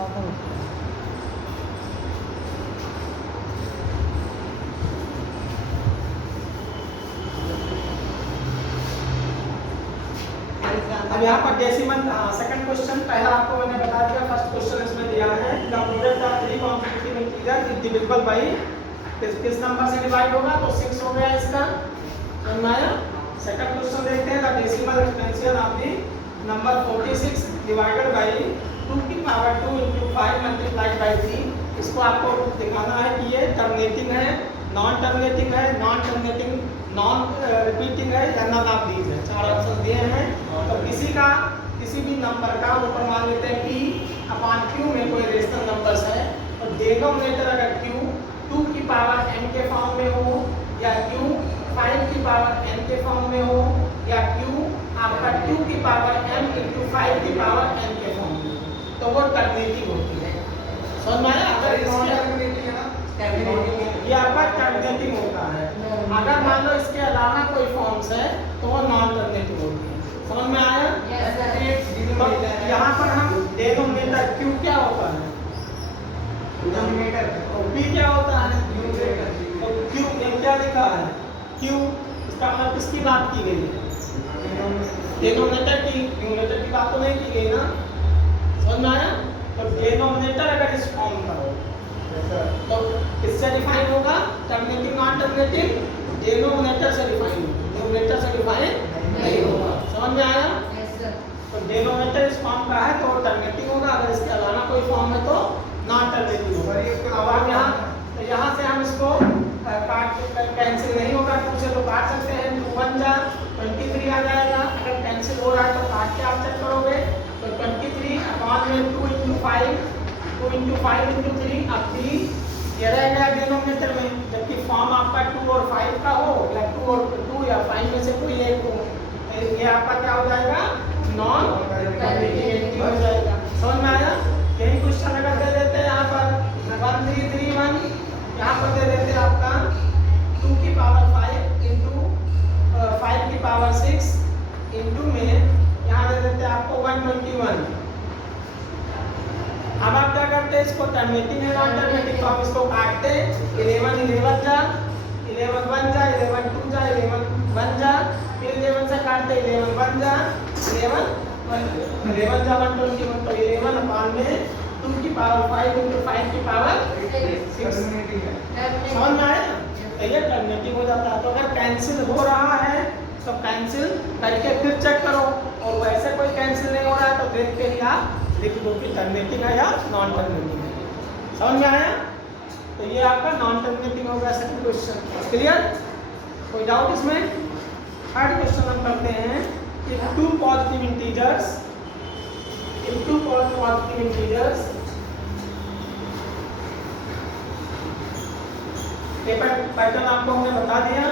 अब यहाँ पर डेसिमल सेकंड क्वेश्चन पहला आपको मैंने बता दिया, फर्स्ट क्वेश्चन इसमें दिया है the product of three consecutive integer is divisible by किस नंबर से डिवाइड होगा, तो 6 हो गया इसका। समझ में आया। सेकंड क्वेश्चन देखते हैं the decimal expansion of the number 46 divided by 2 की पावर 2 into 5 मल्टीप्लाइड बाय 3। इसको आपको दिखाना है कि ये टर्मिनेटिंग है, नॉन टर्मिनेटिंग है, नॉन टर्मिनेटिंग, नॉन रिपीटिंग है या नन ऑफ दीज है। 4 ऑप्शन दिए हैं। तो किसी भी नंबर का ऊपर मान लेते हैं p अपॉन q में कोई रेशनल नंबर्स है और डिनोमिनेटर अगर q 2 की पावर n के फॉर्म में हो या q 5 की पावर n के फॉर्म में हो या q आपका 2 की पावर m into 5 की पावर n के फॉर्म में हो, तो वो टर्मिनेटिंग होती है। समझ में आया। अगर ये आपका टर्मिनेटिंग होता है। अगर मान लो इसके अलावा कोई फॉर्म्स है तो वो नॉन टर्मिनेटिंग होती है। समझ में आया। तो यहाँ पर हम डिनोमिनेटर q क्या होता है, डिनोमिनेटर p क्या होता है, तो q क्या लिखा है q, इसका मतलब किसकी बात की गई है, डिनोमिनेटर की। न्यूमरेटर की बात तो नहीं की गई ना। समझ में आया। तो डिनोमिनेटर अगर इस फॉर्म का हो तो किससे डिफाइन होगा, टर्मिनेटिंग नॉन टर्मिनेटिंग, डिनोमिनेटर से डिफाइन होगा, न्यूमरेटर से डिफाइन नहीं होगा। समझ में आया। तो डिनोमिनेटर इस फॉर्म का है तो टर्मिनेटिंग होगा, अगर इसके अलावा कोई फॉर्म है तो नॉन टर्मिनेटिंग होगा। अब हम यहाँ से हम इसको काट कैंसिल नहीं होगा, 2 से तो काट सकते हैं, 2 1 जा 23 आ जाएगा। अगर कैंसिल हो रहा है तो काट के आप चेक करोगे तो 23 अपॉन में 2 into 5 into 3 अब 3 ये रह गया डिनोमिनेटर में, जबकि फॉर्म आपका 2 और 5 का हो या 2 या 5 में से कोई एक हो, तो ये आपका क्या हो जाएगा, नॉन टर्मिनेटिंग हो जाएगा। समझ में आया। यही क्वेश्चन अगर दे देते हैं यहाँ पर 1331, यहाँ पर दे देते हैं आपका 2 की पावर 5 into 5 की पावर 6 into में यहाँ दे देते हैं आपको 121। अब आप क्या करते हैं, इसको टर्मिनेटिंग है नॉन टर्मिनेटिंग, तो आप इसको काटते 11 11 जा 11 1 जा 11 2 जा 11 1 जा, फिर 11 से काटते 11 1 जा 11 जा 121, तो 11 अपॉन में 2 की पावर 5 into 5 की पावर 6 समझ में आया। तो ये टर्मिनेटिंग हो जाता है। तो अगर कैंसिल हो रहा है तो कैंसिल करके फिर चेक करो, और वैसे कोई कैंसिल नहीं हो रहा है तो देख के ही आप लिख दो कि टर्मिनेटिंग है या नॉन टर्मिनेटिंग है। समझ में आया। तो ये आपका नॉन टर्मिनेटिंग हो गया सेकंड क्वेश्चन। क्लियर, कोई डाउट इसमें। थर्ड क्वेश्चन हम करते हैं if two positive integers paper pattern आपको हमने बता दिया।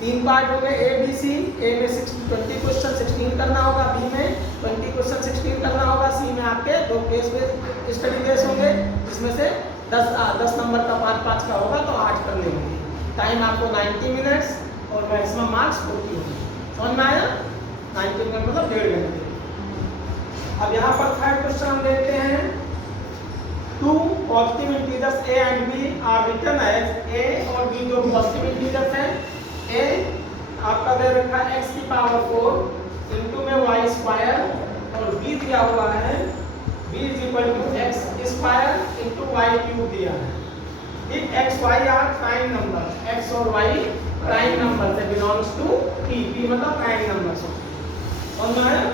3 पार्ट हो गए A B C। A में 20 क्वेश्चन 16 करना होगा, B में 20 क्वेश्चन 16 करना होगा, C में आपके 2 केस बेस्ड स्टडी बेस होंगे, जिसमें से 10 नंबर का 5-5 का होगा तो 8 कर लेंगे। टाइम आपको 90 मिनट्स और मैक्सिमम मार्क्स 40 होंगे। समझ में आया। 90 मिनट मतलब 1.5 घंटे। अब यहाँ पर थर्ड क्वेश्चन हम देखते हैं। 2 positive integers A and B are written as A और B जो पॉजिटिव इंटीजर्स हैं, A आपका दे रखा है x की पावर 4 इनटू में y स्क्वायर और B दिया हुआ है B is equal to x square into y cube दिया है। If x y are prime number, x और y प्राइम नंबर से बिलोंग्स टू P, P मतलब प्राइम नंबर से। समझ में आया।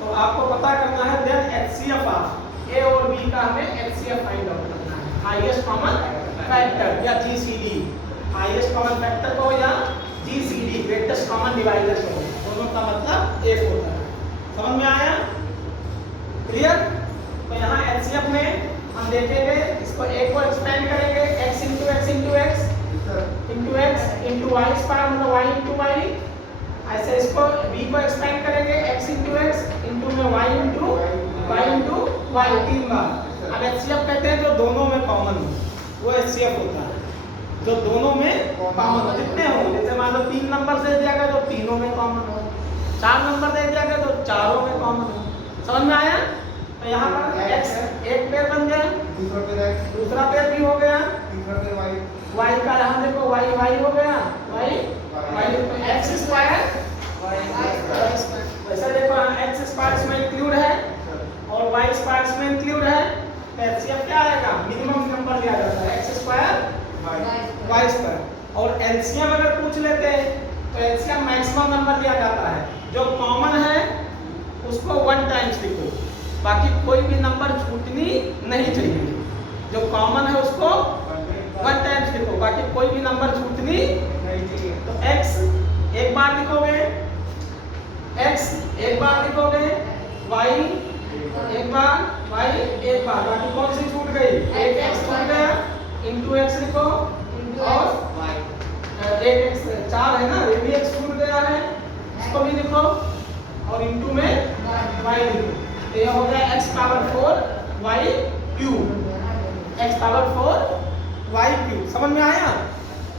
तो आपको पता करना है देन HCF ऑफ A और B का हमें HCF फाइंड आउट करना है, हाईएस्ट कॉमन फैक्टर या GCD। हाईएस्ट कॉमन फैक्टर को या GCD ग्रेटेस्ट कॉमन डिवाइडर को, दोनों का मतलब एक होता है। समझ में आया। क्लियर। तो यहाँ HCF में हम देखेंगे, इसको A को एक्सपेंड करेंगे x into x into x into y square मतलब y into y। ऐसे इसको B को एक्सपेंड करेंगे x into x into में y into y 3 बार। अब HCF कहते हैं जो दोनों में कॉमन हो वो HCF होता है, जो दोनों में कॉमन हो। जितने हो, जैसे मान लो 3 नंबर दे दिया गया तो तीनों में कॉमन हो, 4 नंबर दे दिया गया तो चारों में कॉमन हो। समझ में आया। तो यहाँ पर x दूसरा पेड़ भी हो गया, y का यहाँ देखो y हो गया, y x स्क्वायर वैसे देखो x स्क्वायर इसमें इंक्लूड है और y स्क्वायर इसमें इंक्लूड है, तो एलसीएम क्या आएगा, मिनिमम नंबर लिया जाता है x स्क्वायर y स्क्वायर, और एलसीएम अगर पूछ लेते हैं तो एलसीएम मैक्सिमम नंबर लिया जाता है, जो कॉमन है उसको 1 टाइम्स लिखो, बाकी कोई भी नंबर छूटनी नहीं चाहिए, जो कॉमन है उसको 1 टाइम्स लिखो, बाकी कोई भी नंबर छूटनी नहीं चाहिए। तो x एक बार लिखोगे, x एक बार लिखोगे, y एक बार, y एक बार, बाकी कौन सी छूट गई, एक x छूट गया, इंटू x लिखो, और एक x 4 है ना, ये भी x छूट गया है, इसको भी लिखो, और इंटू में y लिखो, तो यह हो गया x power 4 y cube, x power 4 y cube. समझ में आया?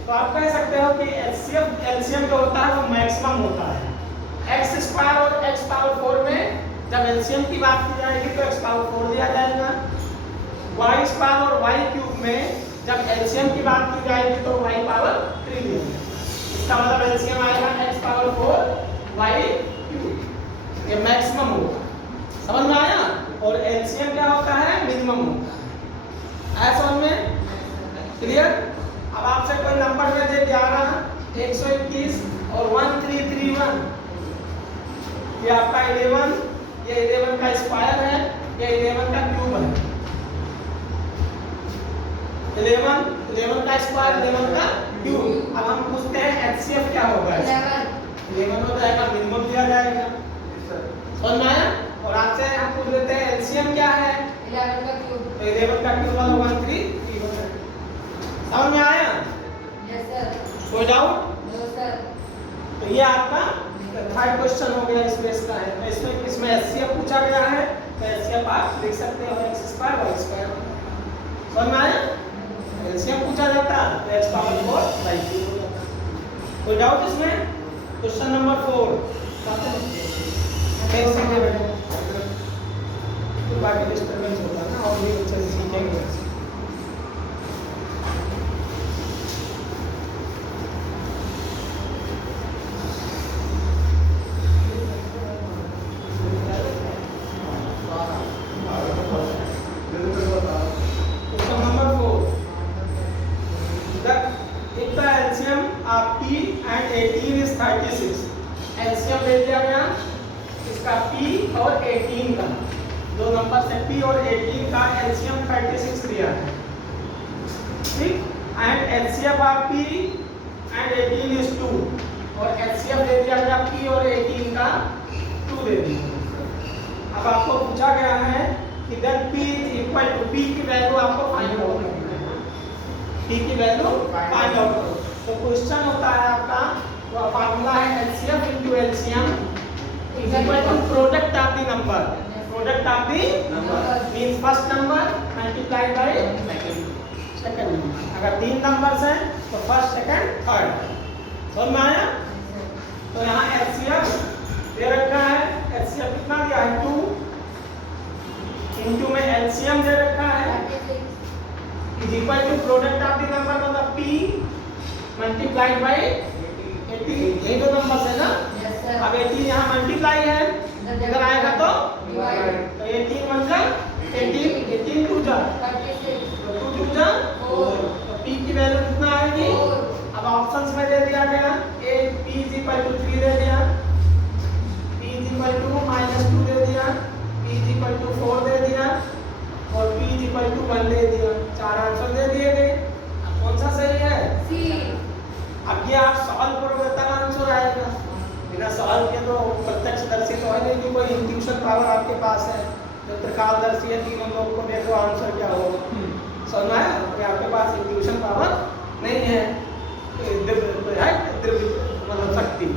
तो आप कह सकते हो कि एलसीएम जो होता है वो मैक्सिमम होता है, x स्क्वायर और x पावर 4 में जब एलसीएम की बात की जाएगी तो x पावर 4 दिया जाएगा, y स्क्वायर और y क्यूब में जब एलसीएम की बात की जाएगी तो y पावर 3 दिया जाएगा, इसका मतलब एलसीएम आएगा x पावर 4 y क्यूब, ये मैक्सिमम होगा। समझ में आया? और एलसीएम क्या होता है, मिनिमम होता है। आया समझ में? क्लियर? अब आपसे कोई नंबर में दे 11 121 और 1331, ये आपका 11, ये 11 का स्क्वायर है, ये 11 का क्यूब है, 11 का स्क्वायर 11 का क्यूब। अब हम पूछते हैं एचसीएफ क्या होगा, 11 हो जाएगा, मिनिमम दिया जाएगा। समझ में आया? और आपसे हम पूछ लेते हैं एलसीएम क्या है, 11 का क्यूब, तो 11 का क्यूब वाला 1331। समझ में आया? Yes sir. कोई डाउट? No sir. तो ये आपका थर्ड क्वेश्चन हो गया, इसमें इसका है, तो इसमें एचसीएफ पूछा गया है, तो एचसीएफ आप लिख सकते हो x स्क्वायर y स्क्वायर। समझ में आया? एलसीएम पूछा जाता है तो x पावर 4 y क्यूब हो जाता है। कोई डाउट इसमें? क्वेश्चन नंबर 4 तो बाकी डिस्टर्बेंस होता है ना, और भी अच्छे से सीखेंगे। Question number 4, if the LCM of P and 18 is 36, LCM ले लिया गया इसका P और 18 का, दो नंबर से P और 18 का LCM 36 दिया है, ठीक, and LCM of P and 18 is 2, और LCM दे दिया गया P और 18 का 2 दे दिया। अब आपको पूछा गया है कि then P is equal to, P की वैल्यू आपको फाइंड आउट करनी है, P की वैल्यू फाइंड आउट करो। तो क्वेश्चन होता है आपका, वो फार्मूला है LCM into LCM is equal to product of the number, product of the number means first number multiplied by second number। अगर 3 नंबर्स हैं तो फर्स्ट सेकंड थर्ड। समझ में आया? तो यहाँ LCM दे रखा है, LCM कितना दिया है 2, इंटू में LCM दे रखा है is equal to product of the number मतलब P multiplied by 18, यही तो नंबर है ना। अब 18 यहाँ मल्टीप्लाई है, इधर आएगा तो 18 मतलब 18 टू जा 2 टू जा 4, तो P की वैल्यू कितना आएगी। अब ऑप्शंस में दे दिया गया, A P is equal to 3 दे दिया, P is equal to -2 दे दिया, P is equal to 4 दे दिया, और P is equal to 1 दे दिया। 4 आंसर दे दिए गए। अब कौन सा सही है? सी। अब ये आप सॉल्व करोगे तब आंसर आएगा, बिना सॉल्व के तो प्रत्यक्षदर्शी तो है नहीं कि कोई इंट्यूशन पावर आपके पास है, जो त्रिकालदर्शी है, तीनों लोग को देखो आंसर क्या होगा। समझ में आया? कि आपके पास इंट्यूशन पावर नहीं है, मतलब शक्ति।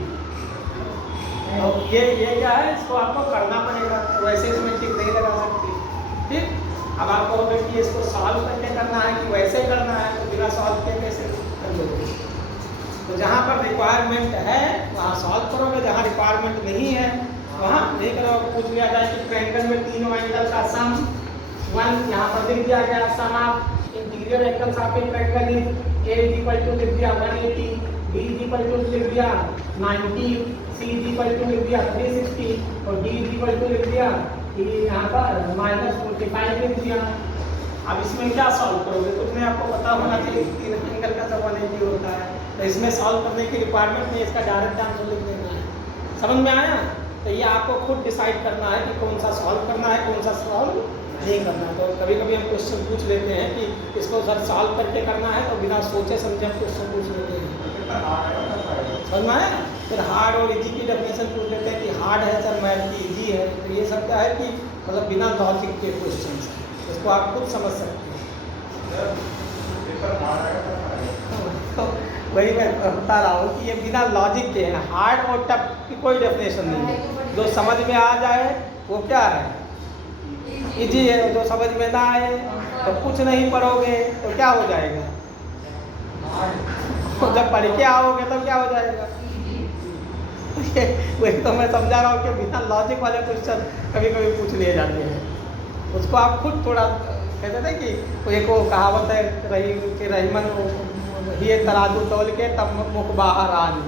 तो ये क्या है, इसको आपको करना पड़ेगा, तो वैसे इसमें टिक नहीं लगा सकती। ठीक, अब आपको होगा कि इसको सॉल्व करके करना है कि वैसे करना है, तो बिना सॉल्व के कैसे कर लोगे। तो जहाँ पर रिक्वायरमेंट है वहाँ सॉल्व करोगे, जहाँ रिक्वायरमेंट नहीं है वहाँ नहीं करोगे। पूछ लिया जाए कि ट्रायंगल में तीनों एंगल का सम 1 यहाँ पर लिख दिया गया, sum of interior angles of a triangle is a is equal to लिख दिया 180, बी इज इक्वल टू लिख दिया 90, सी इज इक्वल टू लिख दिया 360 और डी इज इक्वल टू लिख दिया यहाँ पर -45 लिख दिया। अब इसमें क्या सॉल्व करोगे, तो तुम्हें आपको पता होना चाहिए तीन एंगल का सब 180 होता है, तो इसमें सॉल्व करने की रिक्वायरमेंट नहीं, इसका डायरेक्ट आंसर लिख देना है। समझ में आया? तो ये आपको खुद डिसाइड करना है कि कौन सा सॉल्व करना है, कौन सा सॉल्व नहीं करना है। तो कभी कभी हम क्वेश्चन पूछ लेते हैं कि इसको सर सॉल्व करके करना है, तो बिना सोचे समझे हम क्वेश्चन पूछ लेते हैं। समझ में आया? फिर हार्ड और इजी की डेफिनेशन पूछ लेते हैं कि हार्ड है सर, मैथ की इजी है, तो ये सब क्या है कि मतलब बिना लॉजिक के क्वेश्चन है, इसको आप खुद समझ सकते हैं। तो वही मैं बता रहा हूँ कि ये बिना लॉजिक के हैं, हार्ड और टफ की कोई डेफिनेशन नहीं है। जो समझ में आ जाए वो क्या है, इजी है। जो समझ में ना आए तो कुछ नहीं पढ़ोगे तो क्या हो जाएगा, जब पढ़ के आओगे तो क्या हो जाएगा। वही तो मैं समझा रहा हूँ कि बिना लॉजिक वाले क्वेश्चन कभी कभी पूछ लिए जाते हैं, उसको आप खुद थोड़ा कहते थे कि एक वो कहावत है रही कि रहीमन ये तराजू तोल के तब मुख बाहर आनी,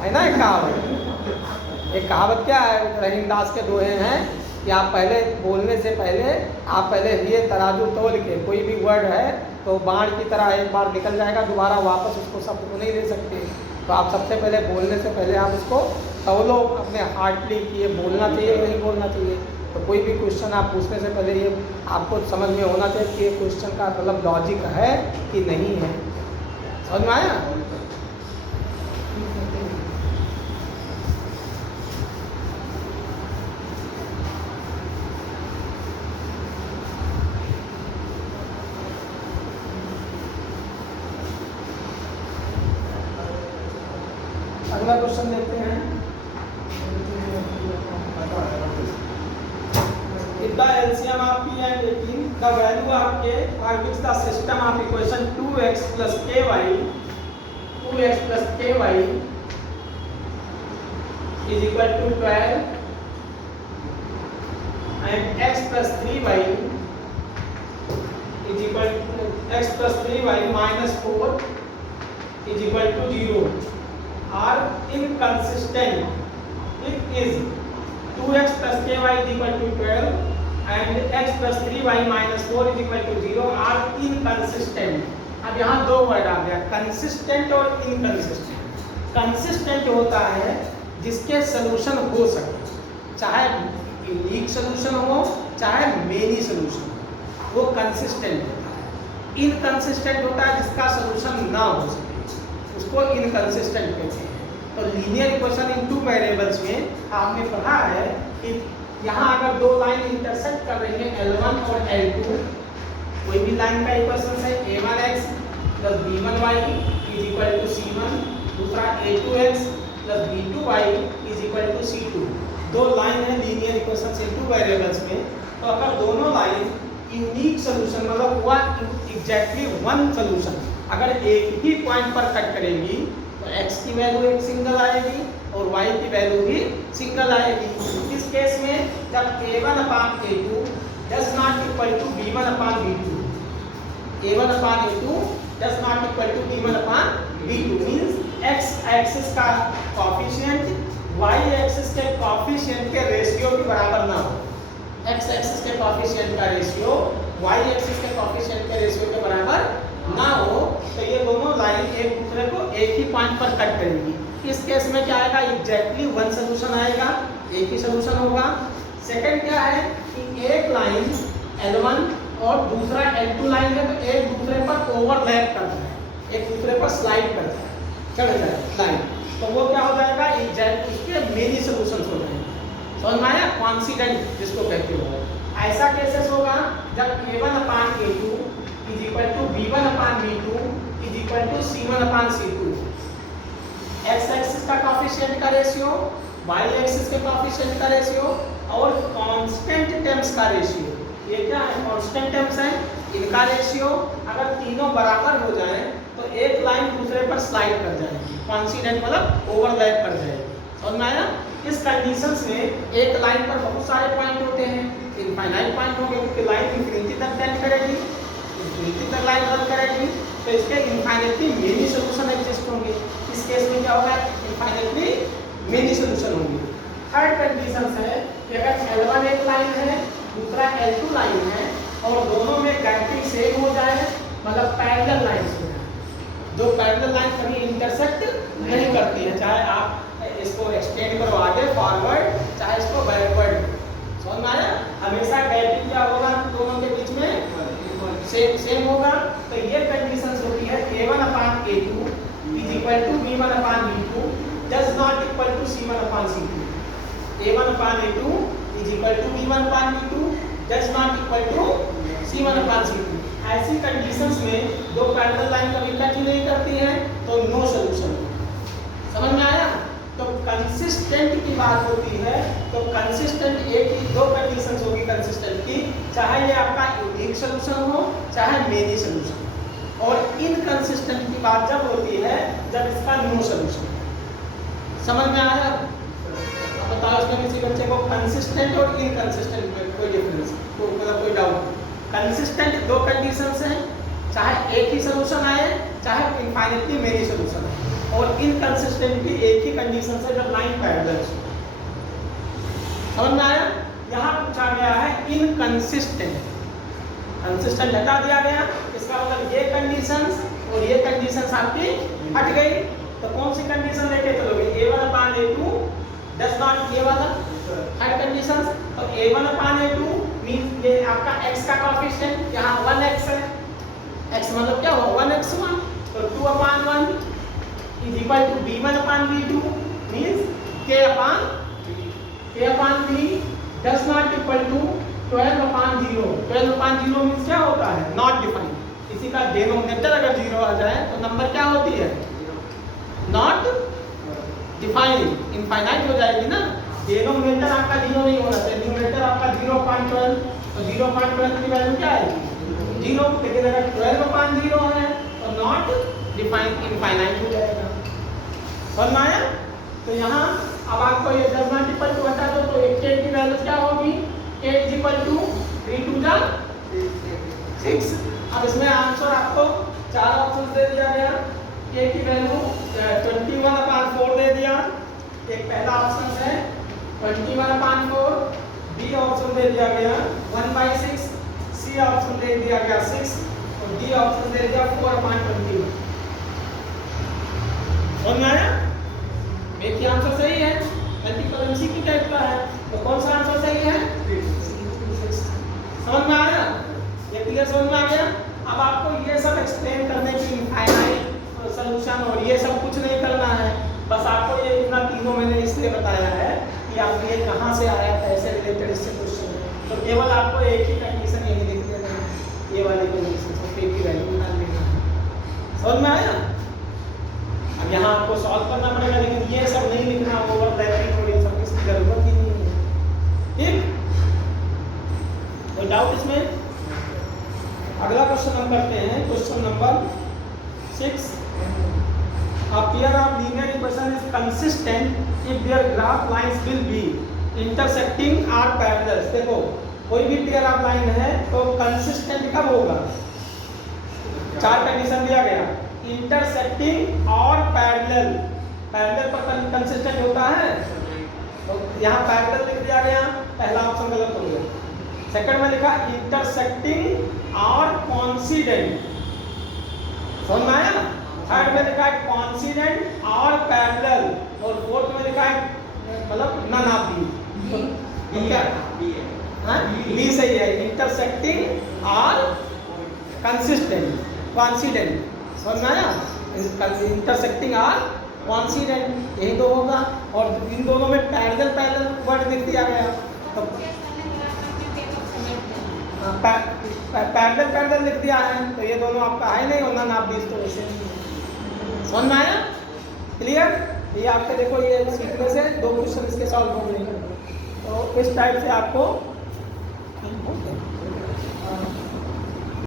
है ना एक कहावत। एक कहावत क्या है, रहीम दास के दोहे हैं कि आप पहले बोलने से पहले आप पहले ये तराजू तोल के, कोई भी वर्ड है तो बाण की तरह एक बार निकल जाएगा, दोबारा वापस उसको शब्द को नहीं ले सकते। तो आप सबसे पहले बोलने से पहले आप उसको तौलो अपने हार्टली कि ये बोलना चाहिए नहीं बोलना चाहिए। तो कोई भी क्वेश्चन आप पूछने से पहले ये आपको समझ में होना चाहिए कि ये क्वेश्चन का मतलब लॉजिक है कि नहीं है। समझ में आया? अगला क्वेश्चन देखते हैं। If the LCM of P and 18, the value of K for which the system of equation 2x plus ky is equal to 12 and x plus 3y is equal to x plus 3y minus 4 is equal to 0 are inconsistent. It is 2x plus ky is equal to 12 and x plus 3y minus 4 is equal to 0 are inconsistent. अब यहाँ दो word आ गया, consistent और inconsistent. Consistent होता है जिसके solution हो सके, चाहे यूनिक सलूशन हो चाहे मेनी सलूशन हो, वो कंसिस्टेंट होता है। इनकंसिस्टेंट होता है जिसका सलूशन ना हो सके, उसको इनकंसिस्टेंट कहते हैं। तो linear equation in two variables में आपने पढ़ा है कि यहाँ अगर दो लाइन इंटरसेक्ट कर रही है L1 और L2, कोई भी लाइन का इक्वेशन है a1x plus b1y is equal to c1, दूसरा a2x plus b2y is equal to c2। दो लाइन है linear equation in two variables में। तो अगर दोनों लाइन यूनिक सॉल्यूशन मतलब हुआ एग्जैक्टली वन सॉल्यूशन, अगर एक ही पॉइंट पर कट करेंगी तो x की वैल्यू एक सिंगल आएगी और y की वैल्यू भी सिंगल आएगी। इस केस में जब a1 upon a2 does not equal to b1 upon b2, a1 upon a2 does not equal to b1 upon b2 means x axis का कोएफिशिएंट y एक्सिस के कोएफिशिएंट के ratio के बराबर ना हो। x एक्सिस के कोएफिशिएंट का ratio y axis के कोएफिशिएंट के रेशियो के बराबर ना हो, तो ये दोनों लाइन एक दूसरे को एक ही पॉइंट पर कट करेंगी। इस केस में क्या आएगा, एग्जैक्टली वन सॉल्यूशन आएगा, एक ही सॉल्यूशन होगा। सेकंड क्या है कि एक लाइन L1 और दूसरा L2 लाइन है तो एक दूसरे पर ओवरलैप करता है, एक दूसरे पर स्लाइड करता है, चढ़ जाए लाइन, तो वो क्या हो जाएगा, एग्जैक्ट उसके मेनी सॉल्यूशंस हो जाएंगे। समझ में आया? कॉन्सिडेंट जिसको कहते हो। ऐसा केसेस होगा जब a1 upon a2 is equal to b1 upon b2 is equal to c1 upon c2। x axis का कोएफिशिएंट का रेशियो, y एक्सिस के कोएफिशिएंट का रेशियो और कांस्टेंट टर्म्स का रेशियो, ये क्या है, कांस्टेंट टर्म्स है, इनका रेशियो अगर तीनों बराबर हो जाएं तो एक लाइन दूसरे पर स्लाइड कर जाएगी, कॉन्सिडेंट मतलब ओवरलैप कर जाएगी। और नया इस कंडीशंस में एक लाइन पर बहुत सारे पॉइंट होते हैं, इनफाइनाइट पॉइंट होंगे क्योंकि लाइन इन्फिनिटी तक टेंड करेगी, इन्फिनिटी तक लाइन रन करेगी, तो इसके इनफाइनाइटली मेनी सॉल्यूशन एग्जिस्ट होंगे। इस केस में क्या होगा, इनफाइनाइटली मेनी सॉल्यूशन होंगे। थर्ड कंडीशन है कि अगर L1 एक लाइन है, दूसरा L2 लाइन है और दोनों में गैपिंग सेम हो जाए, मतलब पैरेलल लाइंस हो जाए, जो पैरेलल लाइन कभी इंटरसेक्ट नहीं करती है, चाहे आप इसको एक्सटेंड करो आगे फॉरवर्ड, चाहे इसको बैकवर्ड, समझ में आया। हमेशा गैपिंग क्या होगा दोनों के बीच में सेम होगा। तो ये कंडीशंस होती है A1/A2 is equal to B1/B2 does not equal to C1/C2। A1/A2 is equal to B1/B2 does not equal to C1/C2। ऐसी कंडीशंस में दो पैरेलल लाइन कभी कट ही नहीं करती है तो नो सॉल्यूशन। समझ में आया। तो कंसिस्टेंट की बात होती है, तो कंसिस्टेंट एक ही दो कंडीशंस होगी कंसिस्टेंट की, चाहे ये आपका यूनिक सॉल्यूशन हो चाहे मेनी सॉल्यूशन। और इनकंसिस्टेंट की बात जब होती है जब इसका नो सॉल्यूशन। समझ में आया। अब बताओ इसमें किसी बच्चे को कंसिस्टेंट और इनकंसिस्टेंट में कोई डिफरेंस, मतलब कोई डाउट। कंसिस्टेंट दो कंडीशंस हैं, चाहे एक ही सॉल्यूशन आए चाहे इनफाइनाइटली मेनी सॉल्यूशन आए। और इनकंसिस्टेंट भी एक ही कंडीशन से जब लाइन पैरेलल हो। समझ में आया। यहाँ पूछा गया है इनकंसिस्टेंट, कंसिस्टेंट हटा दिया गया, इसका मतलब ये कंडीशंस और ये कंडीशंस आपकी हट गई। तो कौन सी कंडीशन लेके चलोगे, A1/A2 डज नॉट, ये वाला हर कंडीशंस। तो A1/A2 मींस ये आपका x का कोएफिशिएंट, यहाँ 1x है, x मतलब क्या हो 1x1, तो 2/1 is equal to B1/B2 means K/B does not equal to 12/0। 12/0 means क्या होता है, नॉट डिफाइंड। किसी का डिनोमिनेटर अगर 0 आ जाए तो नंबर क्या होती है, नॉट डिफाइंड, इनफाइनाइट हो जाएगी ना। डिनोमिनेटर आपका 0 नहीं होना चाहिए, डिनोमिनेटर आपका 0.12, तो 0.12 की वैल्यू क्या आएगी 0। लेकिन अगर 12/0 है तो नॉट डिफाइंड, इनफाइनाइट हो जाएगा। समझ में आया। तो यहाँ अब आपको ये डज नॉट इक्वल टू हटा दो तो k की वैल्यू क्या होगी, k इज इक्वल टू 3 2 6। अब इसमें आंसर आपको चार ऑप्शन दे दिया गया, k की वैल्यू 21/4 दे दिया, एक पहला ऑप्शन है 21/4, बी ऑप्शन दे दिया गया 1/6, सी ऑप्शन दे दिया गया 6 और डी ऑप्शन दे दिया 4/21। समझ में आया। एक ही आंसर सही है, मल्टीपल एमसीक्यू टाइप का है, तो कौन सा आंसर सही है, समझ में आया। ये क्लियर समझ में आ गया। अब आपको ये सब एक्सप्लेन करने की इनफाइनाइट सॉल्यूशन और ये सब कुछ नहीं करना है, बस आपको ये इतना तीनों मैंने इसलिए बताया है कि आपको ये कहाँ से आया, कैसे रिलेटेड इससे क्वेश्चन है। तो केवल आपको एक ही कंडीशन यही लिख देना है, ये वाली कंडीशन, तो k की वैल्यू निकाल लेना है। समझ में आया। अब यहाँ आपको सॉल्व करना पड़ेगा, लेकिन ये सब नहीं लिखना, ओवरलैपिंग और इन सब की जरूरत ही नहीं है। ठीक, कोई डाउट इसमें। अगला क्वेश्चन हम करते हैं, question number 6। A pair of linear equation is consistent if their graph lines will be intersecting or parallel। देखो कोई भी पेयर ऑफ लाइन है तो कंसिस्टेंट कब होगा, चार कंडीशन दिया गया, इंटरसेक्टिंग और पैरेलल। पैरेलल पर कंसिस्टेंट होता है, तो यहाँ पैरेलल लिख दिया गया, पहला ऑप्शन गलत हो गया। सेकंड में लिखा इंटरसेक्टिंग और कॉन्सिडेंट, समझ में आया ना। थर्ड में लिखा है कॉन्सिडेंट और पैरेलल, और फोर्थ में लिखा है मतलब नन ऑफ दी। तो क्या बी सही है, इंटरसेक्टिंग और कंसिस्टेंट, कॉन्सिडेंट। समझ में आया। इंटरसेक्टिंग और कॉन्सिडेंट यही दो होगा, और इन दोनों में पैरेलल पैरेलल वर्ड लिख दिया गया। तो पैरेलल पैरेलल लिख दिया है, तो ये दोनों आपका है नहीं, और नन ऑफ दीज तो वैसे समझ में आया। क्लियर। ये आपके देखो ये सीखने से दो क्वेश्चन इसके सॉल्व हो गए, तो इस टाइप से आपको